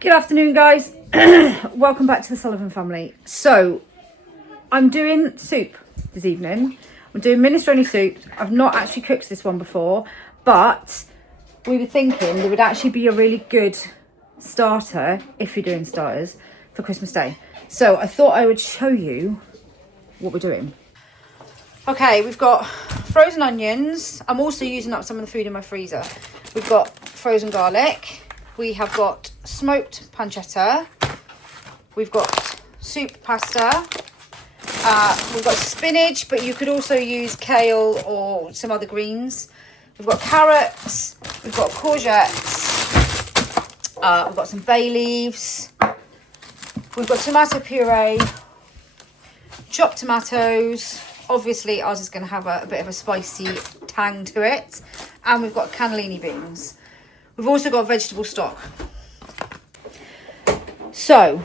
Good afternoon, guys. Welcome back to the Sullivan family. So I'm doing soup this evening. I'm doing minestrone soup. I've not actually cooked this one before, but we were thinking there would actually be a really good starter if you're doing starters for Christmas Day. So I thought I would show you what we're doing. Okay, we've got frozen onions. I'm also using up some of the food in my freezer. We've got frozen garlic. We have got smoked pancetta. We've got soup pasta. We've got spinach, but you could also use kale or some other greens. We've got carrots. We've got courgettes. We've got some bay leaves. We've got tomato puree. Chopped tomatoes. Obviously, ours is going to have a bit of a spicy tang to it. And we've got cannellini beans. We've also got vegetable stock. So,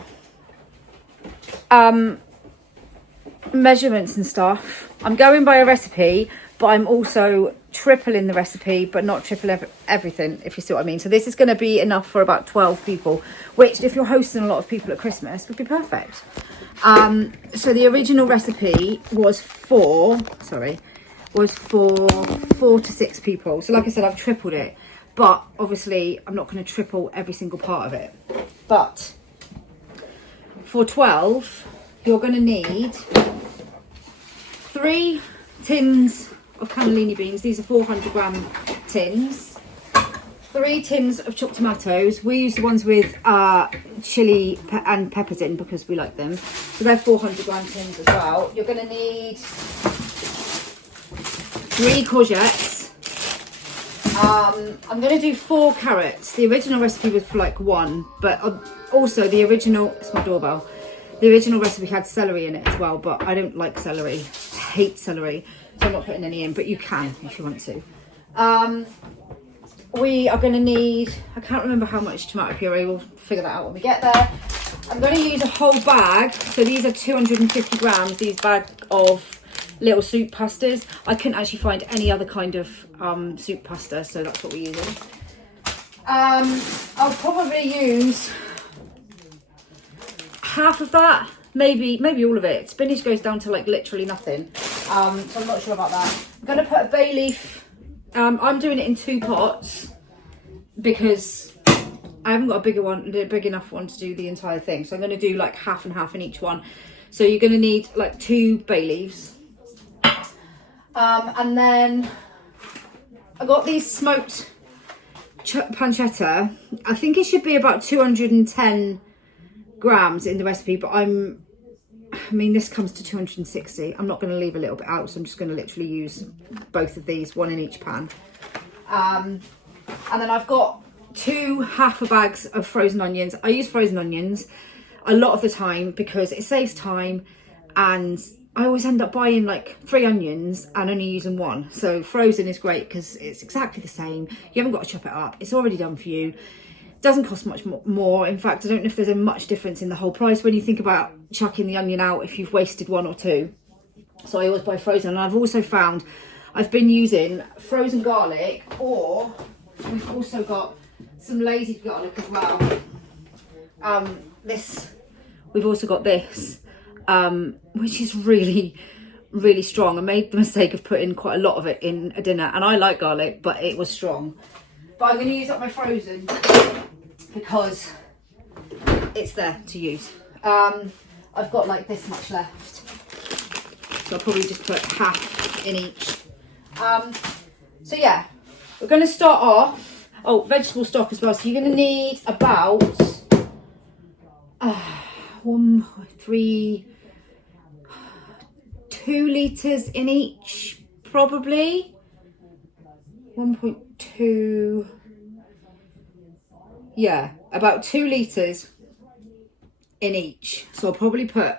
measurements and stuff. I'm going by a recipe, but I'm also tripling the recipe, but not triple everything, if you see what I mean. So this is going to be enough for about 12 people, which if you're hosting a lot of people at Christmas, would be perfect. So the original recipe was for 4 to 6 people. So like I said, I've tripled it. But obviously, I'm not going to triple every single part of it. But for 12, you're going to need 3 tins of cannellini beans. These are 400 gram tins. 3 tins of chopped tomatoes. We use the ones with chili and peppers in because we like them. So they're 400 gram tins as well. You're going to need 3 courgettes. I'm going to do 4 carrots. The original recipe was for like 1, but also the original, it's my doorbell. The original recipe had celery in it as well, but I don't like celery. I hate celery, so I'm not putting any in, but you can if you want to. We are going to need, I can't remember how much tomato puree, we'll figure that out when we get there. I'm going to use a whole bag. So these are 250 grams, these bag of little soup pastas. I couldn't actually find any other kind of soup pasta, so that's what we're using. I'll probably use half of that, maybe all of it. Spinach goes down to like literally nothing, so I'm not sure about that. I'm going to put a bay leaf. I'm doing it in 2 pots because I haven't got a big enough one to do the entire thing, so I'm going to do like half and half in each one. So you're going to need like 2 bay leaves. And then I got these smoked pancetta. I think it should be about 210 grams in the recipe, but I mean, this comes to 260. I'm not going to leave a little bit out, so I'm just going to literally use both of these, 1 in each pan. And then I've got 2 half a bags of frozen onions. I use frozen onions a lot of the time because it saves time, and I always end up buying like 3 onions and only using 1. So frozen is great because it's exactly the same. You haven't got to chop it up. It's already done for you. It doesn't cost much more. In fact, I don't know if there's a much difference in the whole price when you think about chucking the onion out if you've wasted 1 or 2. So I always buy frozen. And I've also found I've been using frozen garlic, or we've also got some lazy garlic as well. We've also got this. Which is really, really strong. I made the mistake of putting quite a lot of it in a dinner, and I like garlic, but it was strong. But I'm going to use up my frozen because it's there to use. I've got like this much left, so I'll probably just put half in each. So yeah, we're going to start off. Oh, vegetable stock as well. So you're going to need about 2 litres in each, probably 1.2, yeah, about 2 litres in each. So I'll probably put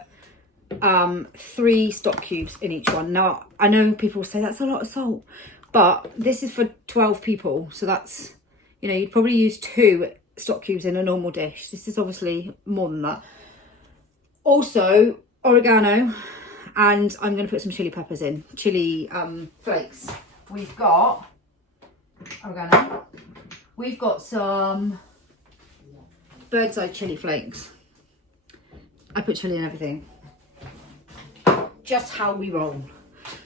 3 stock cubes in each one. Now I know people say that's a lot of salt, but this is for 12 people, so that's, you know, you'd probably use 2 stock cubes in a normal dish. This is obviously more than that. Also oregano, and I'm going to put some chili peppers in, chili flakes. We've got oregano, we've got some bird's eye chili flakes. I put chili in everything. Just how we roll.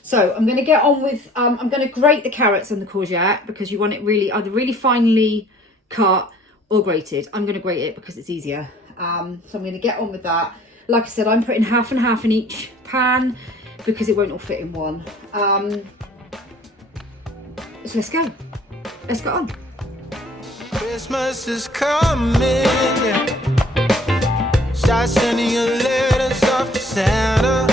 So I'm going to get on with, I'm going to grate the carrots and the courgette because you want it really, either really finely cut or grated. I'm going to grate it because it's easier. So I'm going to get on with that. Like I said, I'm putting half and half in each pan because it won't all fit in one. So let's go. Let's get on. Christmas is coming, yeah. Start sending your letters off to Santa.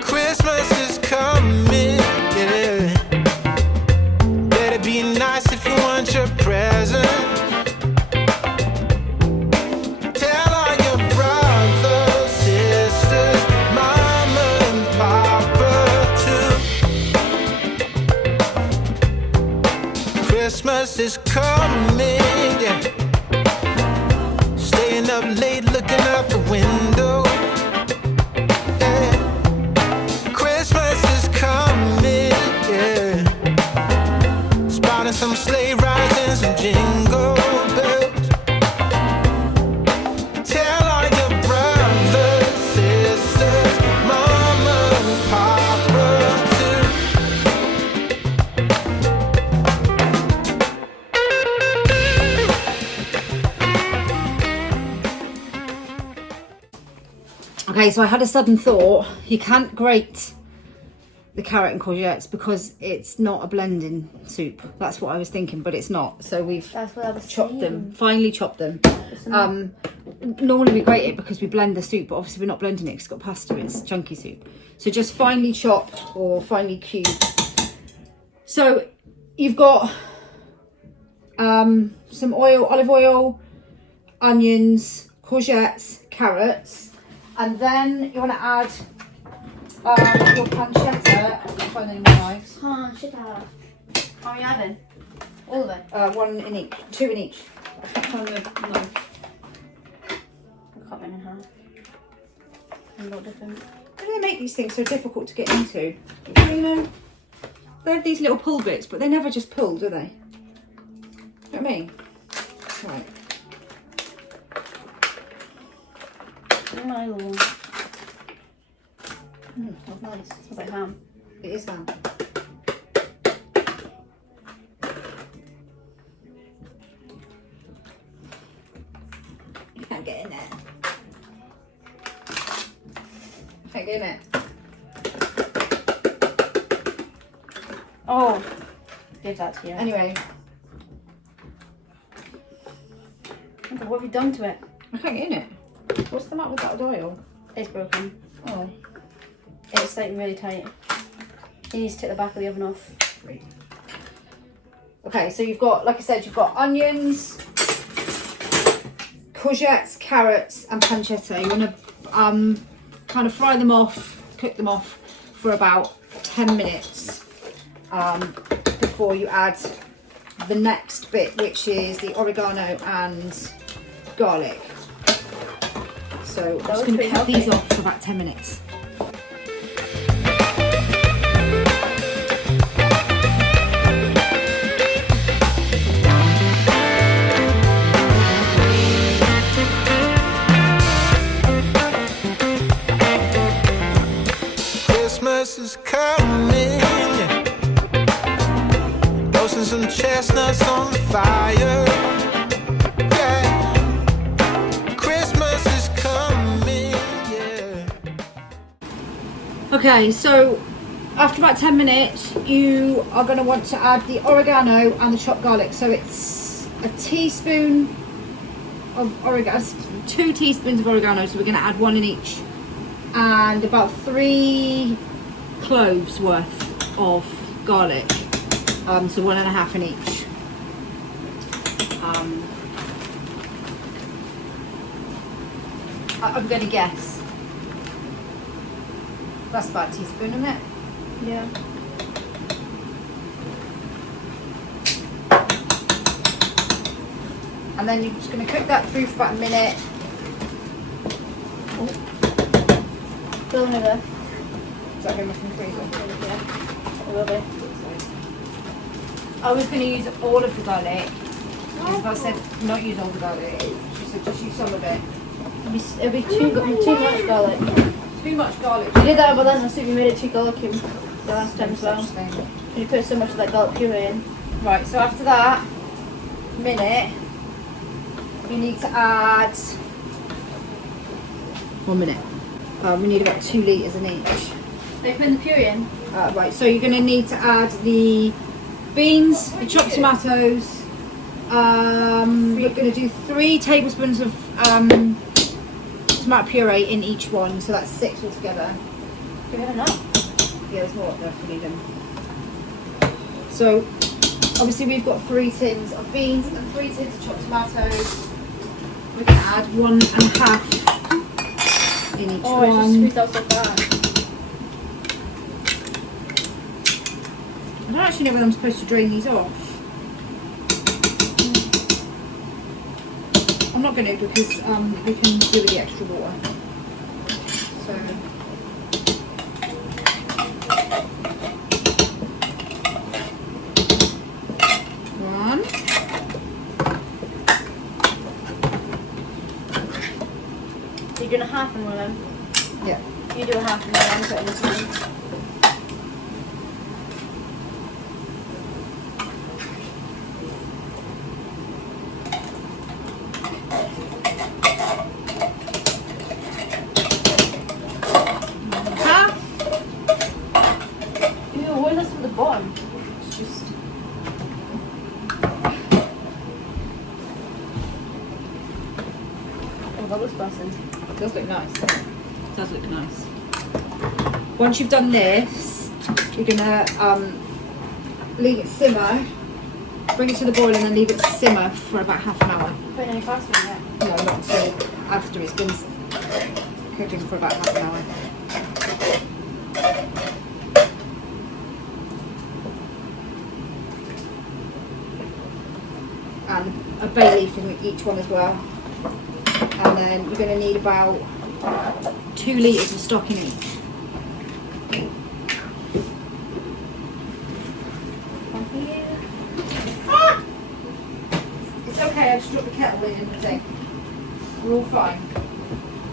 Christmas is coming, yeah. Better be nice if you want your present. Tell all your brothers, sisters, mama and papa too. Christmas is coming, yeah. Staying up late looking out the window. Yeah. Christmas is coming, yeah. Spotting some sleigh rides and some jingle bells. Tell all your brothers, sisters, mama and papa too. Okay, so I had a sudden thought. You can't grate the carrot and courgettes because it's not a blending soup. That's what I was thinking, but it's not. So we've chopped them, finely chopped them. Normally we grate it because we blend the soup, but obviously we're not blending it because it's got pasta, it's chunky soup. So just finely chopped or finely cubed. So you've got some oil, olive oil, onions, courgettes, carrots. And then you want to add your pancetta. I can't find any more knives. Pancetta. Are you having all of it? One in each, two in each. I can't find the knife. I'll cut them in half. A lot different. Why do they make these things so difficult to get into? You know, they have these little pull bits, but they never just pull, do they? You know what I mean? Right. My lord. Smells nice. Smells like ham. It is ham. You can't get in there. Can't get in it. Oh, give that to you. Anyway. Okay, what have you done to it? I can't get in it. What's the matter with that oil? It's broken. Oh. It's like really tight. You need to take the back of the oven off. Great. Okay, so you've got, like I said, you've got onions, courgettes, carrots, and pancetta. You want to kind of fry them off, cook them off for about 10 minutes before you add the next bit, which is the oregano and garlic. So I'm just going to cut these off for about 10 minutes. Christmas is coming, yeah. Roasting some chestnuts on the fire. Okay, so after about 10 minutes, you are going to want to add the oregano and the chopped garlic. So it's a teaspoon of oregano, 2 teaspoons of oregano, so we're going to add 1 in each. And about 3 cloves worth of garlic, so 1.5 in each. I'm going to guess. That's about a teaspoon, isn't it? Yeah. And then you're just going to cook that through for about a minute. Go on over. Is that very much in the freezer? Yeah. It will be. I was going to use all of the garlic, If I said not use all the garlic, she said just use some of it. It'll be too much garlic. Too much garlic. You did that about that soup. You made it too garlicky the last time as well. Thing. You put so much of that garlic puree in. Right, so after that minute, you need to add 1 minute. We need about 2 litres in each. They put the puree in. Right, so you're going to need to add the beans, the chopped tomatoes. We're going to do 3 tablespoons of tomato puree in each one, so that's 6 altogether. Do we have enough? Yeah, there's more up there if we need them. So, obviously we've got 3 tins of beans and 3 tins of chopped tomatoes. We're going to add 1.5 in each Oh, one. it's just squeezed out so fast. I don't actually know whether I'm supposed to drain these off. I'm not going to because we can do with the extra water. So. One. You're doing a half in one of them. Yeah. You do a half in one of them, put in this one. It's just bubbles busting. It does look nice. It does look nice. Once you've done this, you're gonna leave it simmer. Bring it to the boil and then leave it simmer for about half an hour. Putting any faster in it? No, not until after it's been cooking for about half an hour. And a bay leaf in each one as well. And then you're going to need about 2 litres of stock in each. Ah! It's okay, I just dropped the kettle lid in the thing. We're all fine.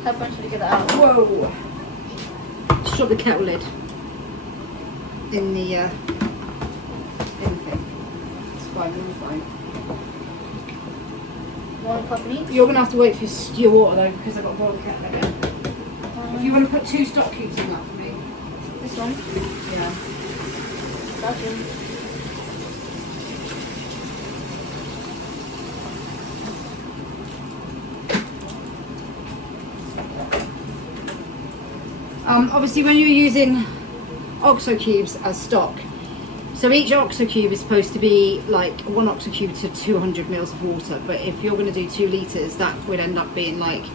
How fun should we get that out? Whoa! Just drop the kettle lid in the thing. It's fine, we're all fine. 1 cup in each? You're going to have to wait for your water though because I've got to boil the kettle again. If you want to put 2 stock cubes in that for me. This one? Yeah. Gotcha. Obviously when you're using OXO cubes as stock, so each OXO cube is supposed to be like 1 OXO cube to 200 mils of water, but if you're going to do 2 litres that would end up being like,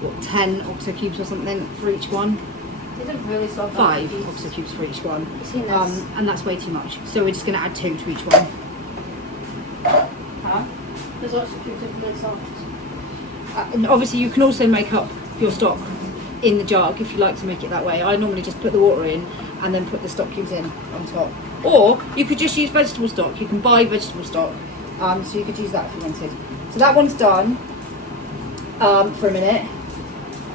what, 10 OXO cubes or something for each one? They don't really solve 5 OXO cubes for each one, I've seen this. and that's way too much, so we're just going to add 2 to each one. Huh? There's lots of cubes that really soft. And obviously you can also make up your stock in the jug if you like to make it that way. I normally just put the water in and then put the stock cubes in on top. Or you could just use vegetable stock. You can buy vegetable stock, so you could use that if you wanted. So that one's done for a minute.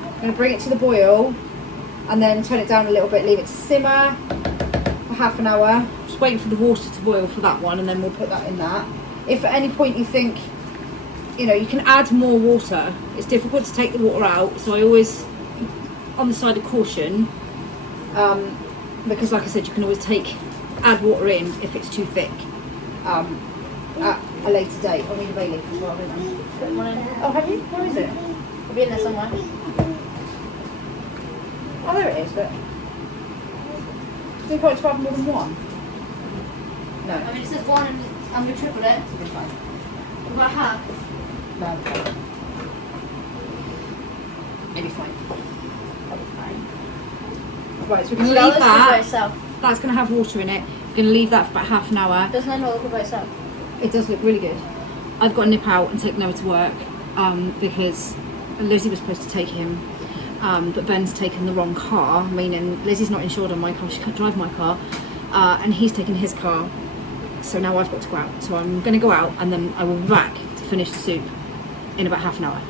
I'm going to bring it to the boil and then turn it down a little bit, leave it to simmer for half an hour. Just waiting for the water to boil for that one and then we'll put that in that. If at any point you think, you know, you can add more water, it's difficult to take the water out, so I always on the side of caution, because like I said, you can always add water in if it's too thick at a later date. I'll need a bay leaf as well, don't I? Put one in. Oh, have you? Where is it? It'll be in there somewhere. Oh, there it is, but do you want to add more than one? No. I mean, it says 1 and I'm going to triple it. It'll be fine. What about half? No. It'll be fine. That'll be fine. Right, so we're going to So leave let's do it by that. itself. That's going to have water in it. We're going to leave that for about half an hour. Doesn't that not look by itself? It does look really good. I've got to nip out and take Noah to work because Lizzie was supposed to take him, but Ben's taken the wrong car, meaning Lizzie's not insured on my car, she can't drive my car, and he's taken his car, so now I've got to go out. So I'm going to go out and then I will be back to finish the soup in about half an hour.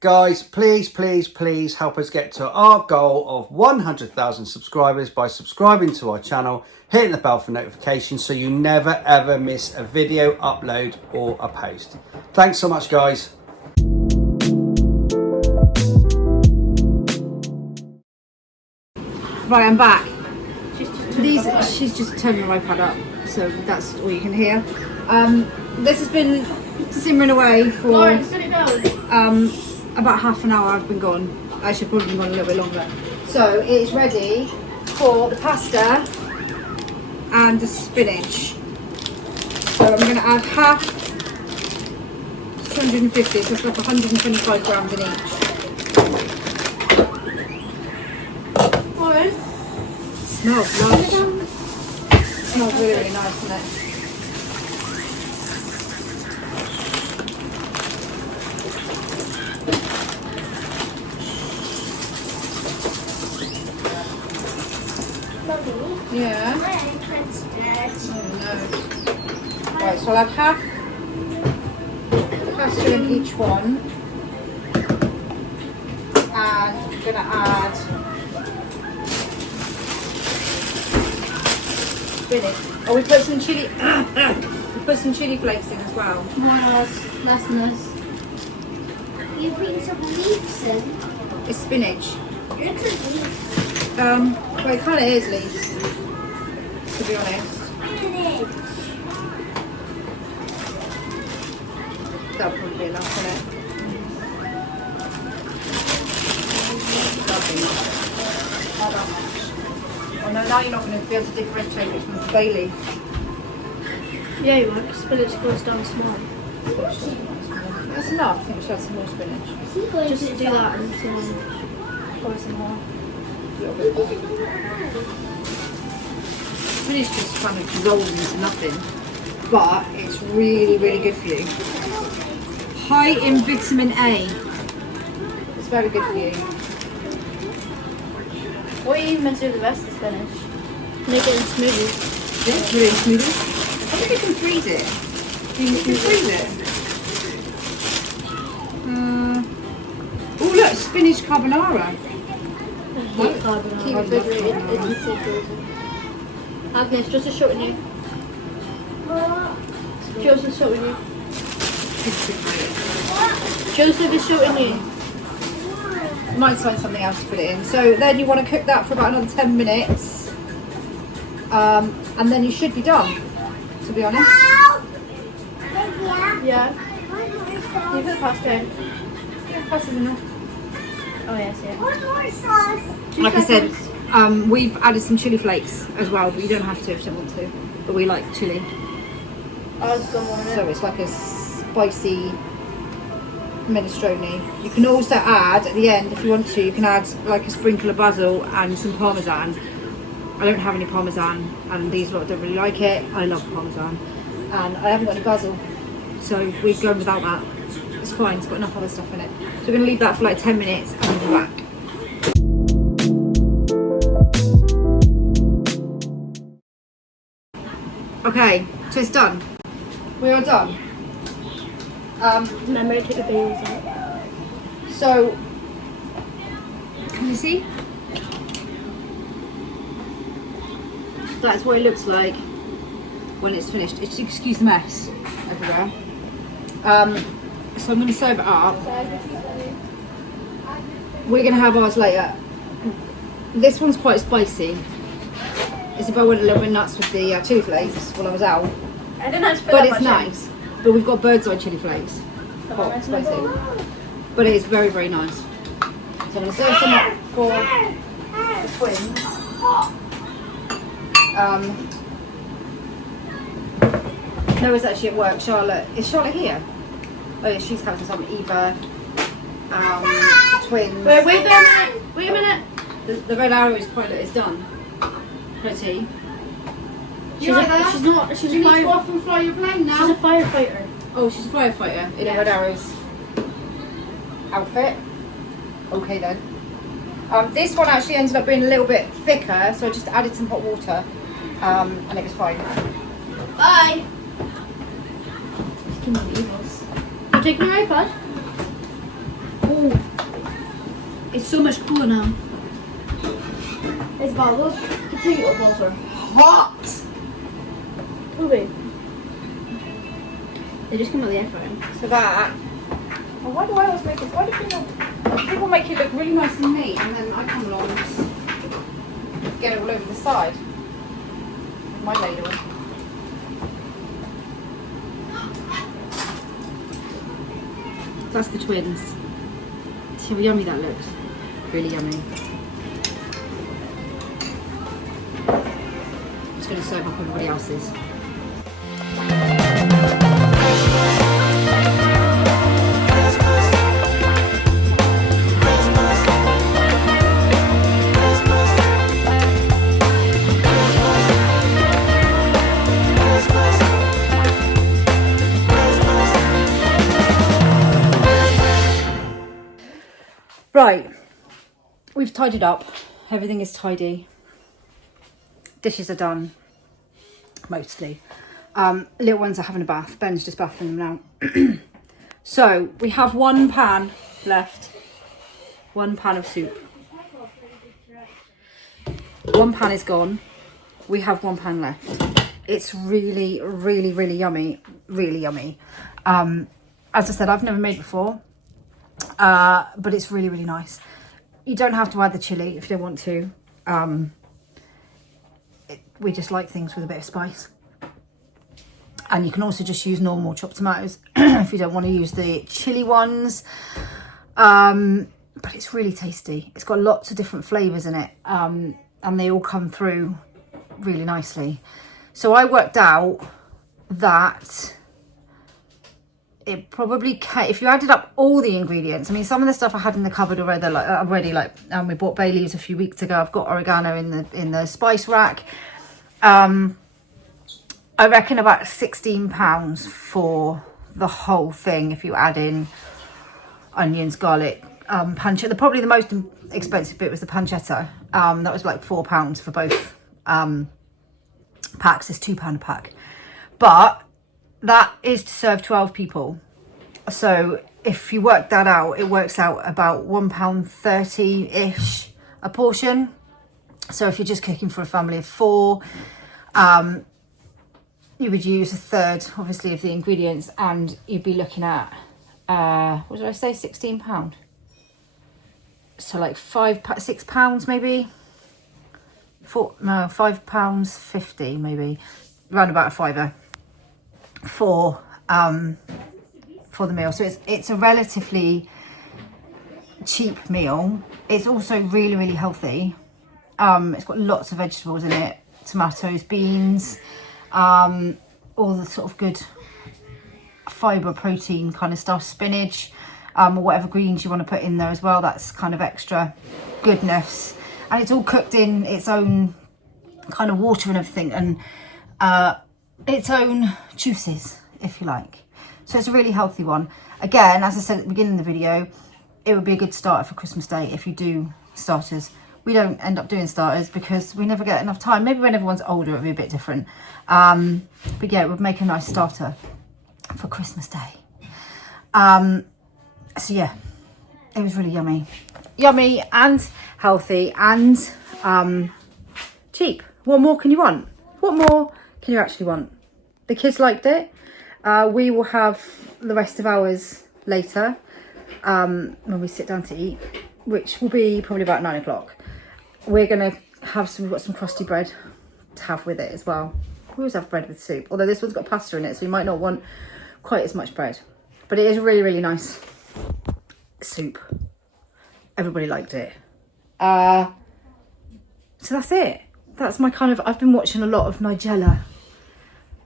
Guys, please help us get to our goal of 100,000 subscribers by subscribing to our channel, hitting the bell for notifications so you never ever miss a video upload or a post. Thanks so much, guys. Right, I'm back. She's just turned her iPad up, so that's all you can hear. This has been simmering away for about half an hour. I've been gone. Actually, I've probably been gone a little bit longer. So it is ready for the pasta and the spinach. So I'm going to add half 250, so it's like 125 grams in each. Smells nice. Smells really, really nice, doesn't it? Yeah. Oh no. Right, so I'll have half pasta in each one. And I'm going to add spinach. Oh, we put some chili. We put some chili flakes in as well. Wow, that's nice. You bring some leaves in. It's spinach. It's a leaf. Well, it kind of is leaves, to be honest. That'll probably be enough, won't it? That'll be enough. Not that much. Oh no, now you're not going to be able to differentiate which one's the bay leaf. Yeah, you are, because spinach goes down small. That's enough. I think we should have some more spinach. Just do that and Probably some more. A little bit more. Spinach just kind of rolls into nothing, but it's really, really good for you. High in vitamin A. It's very good for you. what are you meant to do with the rest of the spinach? Make it in smoothies. Yeah, put it in smoothies. I think you can freeze it. You can freeze it. Oh look, spinach carbonara. Hate carbonara. Keep it Agnes, just a shot in you. Joseph, a shot in you. Joseph, a shot in you. Might find something else to put it in. So then you want to cook that for about another 10 minutes. And then you should be done, to be honest. Yeah. You put pasta in. Yeah, pasta's enough. Oh yes, yeah. One more sauce. Like I said, we've added some chili flakes as well, but you don't have to if you don't want to. But we like chili. I'll just go more in it. So it's like a spicy minestrone. You can also add at the end, if you want to, you can add like a sprinkle of basil and some parmesan. I don't have any parmesan, and these lot don't really like it. I love parmesan, and I haven't got any basil, so we're going without that. It's fine, it's got enough other stuff in it. So we're going to leave that for like 10 minutes and we'll be back. Okay, so it's done. We are done. Remember to take the bagels out. So, can you see? That's what it looks like when it's finished. Excuse the mess everywhere. So I'm going to serve it up. We're going to have ours later. This one's quite spicy. Isabel went a little bit nuts with the chili flakes while I was out. I didn't have to put But that it's much nice. But we've got bird's eye chili flakes. Hot, spicy. But it is very, very nice. So I'm going to serve some up for the twins. Noah's actually at work. Charlotte, is Charlotte here? Oh yeah, she's helping some. Eva, the twins. Wait a minute. Wait a minute. The red arrow is quite. It's done. Pretty. She's a fire. and fly your plane She's a firefighter. Oh, she's a firefighter in a red arrow's outfit. Okay then. This one actually ended up being a little bit thicker, so I just added some hot water, and it was fine. Bye. King of Evils. You taking your iPad? Oh, it's so much cooler now. It's about those potato balls are hot. Ruby. They just come out of the air fryer. So that. Oh, why do I always make it? Why do people make it look really nice and neat, and then I come along and just get it all over the side? My ladle. That's the twins. See how yummy that looks. Really yummy. I'm just going to serve up everybody else's. Right, we've tidied up. Everything is tidy. Dishes are done, mostly. Little ones are having a bath. Ben's just bathing them now. So we have one pan left. One pan of soup. One pan is gone. We have one pan left. It's really, really, really yummy. Really yummy. As I said, I've never made before. But it's really, really nice. You don't have to add the chilli if you don't want to. We just like things with a bit of spice. And you can also just use normal chopped tomatoes if you don't want to use the chilli ones. But it's really tasty. It's got lots of different flavours in it. And they all come through really nicely. So I worked out that it probably can, if you added up all the ingredients. I mean, some of the stuff I had in the cupboard already, we bought bay leaves a few weeks ago. I've got oregano in the spice rack. I reckon about £16 for the whole thing if you add in onions, garlic, pancetta. Probably the most expensive bit was the pancetta. That was like £4 for both packs. It's £2 a pack, but that is to serve 12 people. So if you work that out, it works out about £1.30-ish a portion. So if you're just cooking for a family of 4, you would use a third, obviously, of the ingredients, and you'd be looking at, what did I say, £16? So like £6 maybe? £5.50 maybe, around about a fiver for the meal. So it's a relatively cheap meal. It's also really, really healthy. It's got lots of vegetables in it, tomatoes, beans, all the sort of good fibre, protein kind of stuff, spinach, or whatever greens you want to put in there as well. That's kind of extra goodness. And it's all cooked in its own kind of water and everything, and its own juices, if you like. So it's a really healthy one. Again, as I said at the beginning of the video, it would be a good starter for Christmas Day if you do starters. We don't end up doing starters because we never get enough time. Maybe when everyone's older it'll be a bit different. But yeah, it would make a nice starter for Christmas Day. So yeah, it was really yummy. Yummy and healthy and cheap. What more can you want? What more can you actually want? The kids liked it. We will have the rest of ours later when we sit down to eat, which will be probably about 9 o'clock. We're going to have we've got some crusty bread to have with it as well. We always have bread with soup, although this one's got pasta in it, so you might not want quite as much bread. But it is really, really nice soup. Everybody liked it. So that's it. That's my kind of, I've been watching a lot of Nigella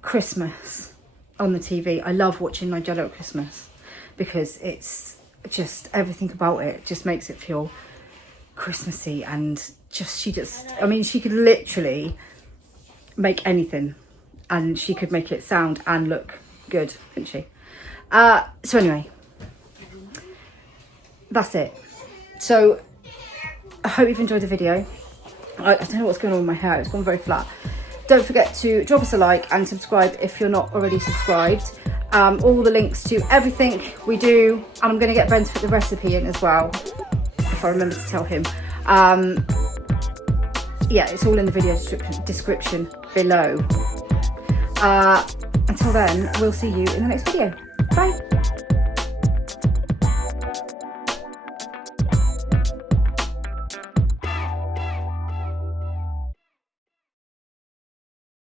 Christmas on the TV. I love watching Nigella at Christmas because it's just, everything about it just makes it feel Christmassy, and she could literally make anything, and she could make it sound and look good, couldn't she? So anyway, that's it. So I hope you've enjoyed the video. I don't know what's going on with my hair, it's gone very flat. Don't forget to drop us a like and subscribe if you're not already subscribed. all the links to everything we do, and I'm going to get Ben to put the recipe in as well, if I remember to tell him. Yeah, it's all in the video description below. Until then, we'll see you in the next video. Bye.